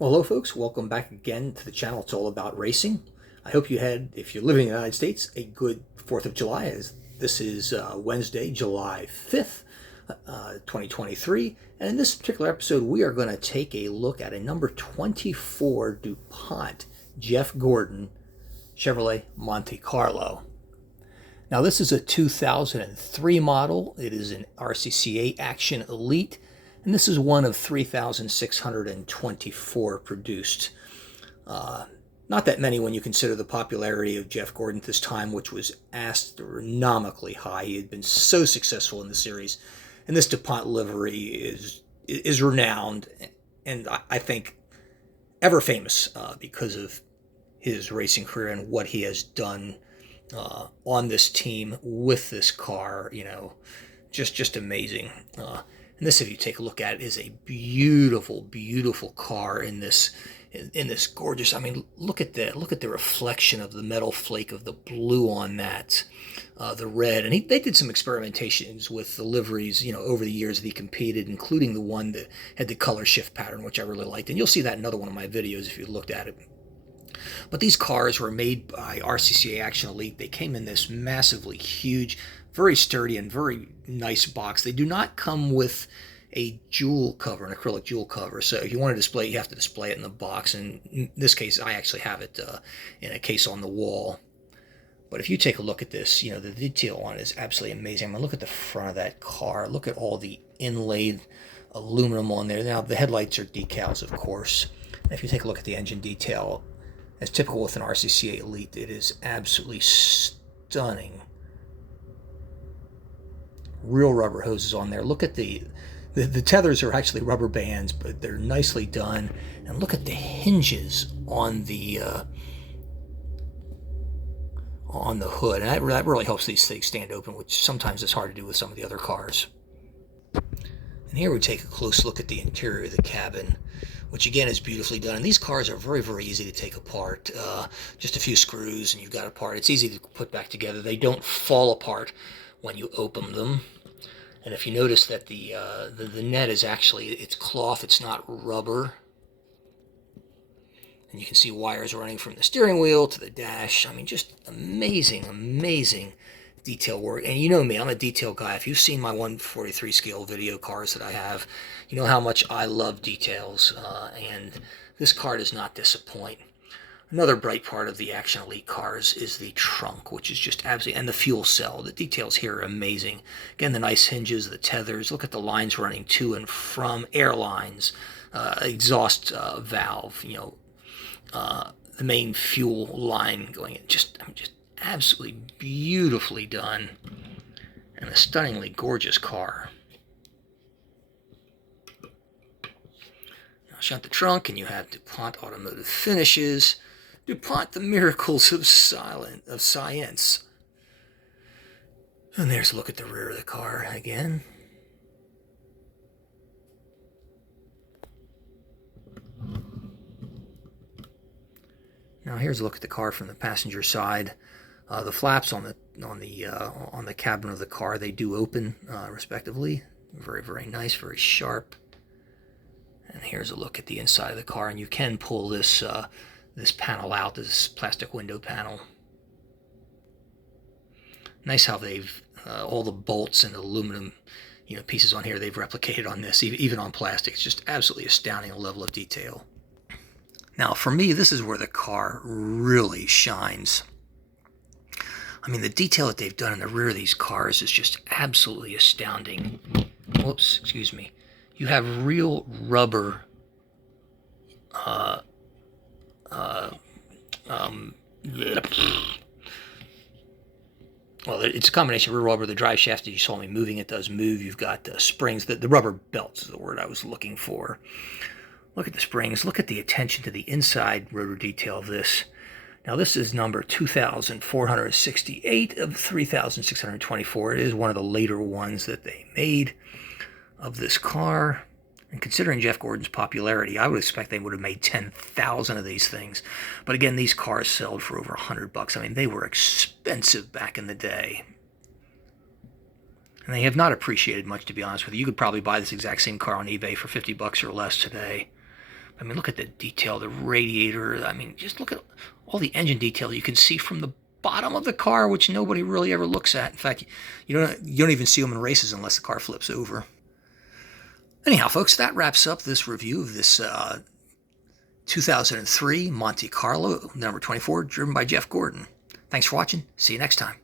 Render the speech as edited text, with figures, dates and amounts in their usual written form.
Well, hello folks, welcome back again to the channel. It's all about racing. I hope you had, if you're living in the United States, a good 4th of July, as this is Wednesday, July 5th, 2023. And in this particular episode, we are going to take a look at a number 24 DuPont Jeff Gordon Chevrolet Monte Carlo. Now this is a 2003 model. It is an RCCA Action Elite, and this is one of 3,624 produced. Not that many when you consider the popularity of Jeff Gordon at this time, which was astronomically high. He had been so successful in the series, and this DuPont livery is renowned, and I think ever famous because of his racing career and what he has done on this team with this car. You know, just amazing. And this, if you take a look at it, is a beautiful, beautiful car in this gorgeous. I mean, look at the reflection of the metal flake of the blue on that, the red. And they did some experimentations with the liveries, you know, over the years that he competed, including the one that had the color shift pattern, which I really liked. And you'll see that in another one of my videos if you looked at it. But these cars were made by RCCA Action Elite. They came in this massively huge, very sturdy and very nice box. They do not come with a jewel cover, an acrylic jewel cover. So if you want to display it, you have to display it in the box. And in this case, I actually have it in a case on the wall. But if you take a look at this, you know, the detail on it is absolutely amazing. I mean, look at the front of that car. Look at all the inlaid aluminum on there. Now, the headlights are decals, of course. And if you take a look at the engine detail, as typical with an RCCA Elite, it is absolutely stunning. Real rubber hoses on there. Look at the tethers are actually rubber bands, but they're nicely done. And look at the hinges on the hood. And that really helps these things stand open, which sometimes is hard to do with some of the other cars. And here we take a close look at the interior of the cabin, which again is beautifully done. And these cars are very, very easy to take apart. Just a few screws and you've got a part. It's easy to put back together. They don't fall apart when you open them. And if you notice that the net is actually, it's cloth, it's not rubber. And you can see wires running from the steering wheel to the dash. I mean, just amazing, amazing detail work. And you know me, I'm a detail guy. If you've seen my 143 scale video cars that I have, you know how much I love details. And this car does not disappoint. Another bright part of the Action Elite cars is the trunk, which is just absolutely, and the fuel cell. The details here are amazing. Again, the nice hinges, the tethers. Look at the lines running to and from, air lines, exhaust valve, you know, the main fuel line going in. Just absolutely beautifully done, and a stunningly gorgeous car. Now shut the trunk, and you have DuPont Automotive Finishes. DuPont, the miracles of science. And there's a look at the rear of the car again. Now here's a look at the car from the passenger side. The flaps on the cabin of the car, they do open respectively. Very, very nice, very sharp. And here's a look at the inside of the car, and you can pull this panel out, this plastic window panel. Nice how they've all the bolts and aluminum, you know, pieces on here they've replicated on this, even on plastic. It's just absolutely astounding level of detail. Now, for me, this is where the car really shines. I mean, the detail that they've done in the rear of these cars is just absolutely astounding. Whoops, excuse me. You have real rubber well, it's a combination of rear rubber. The drive shaft that you saw me moving, it does move. You've got springs. The rubber belts is the word I was looking for. Look at the springs. Look at the attention to the inside rotor detail of this. Now, this is number 2,468 of 3,624. It is one of the later ones that they made of this car. And considering Jeff Gordon's popularity, I would expect they would have made 10,000 of these things. But again, these cars sold for over $100. I mean, they were expensive back in the day. And they have not appreciated much, to be honest with you. You could probably buy this exact same car on eBay for $50 or less today. I mean, look at the detail, the radiator. I mean, just look at all the engine detail you can see from the bottom of the car, which nobody really ever looks at. In fact, you don't even see them in races unless the car flips over. Anyhow, folks, that wraps up this review of this 2003 Monte Carlo number 24, driven by Jeff Gordon. Thanks for watching. See you next time.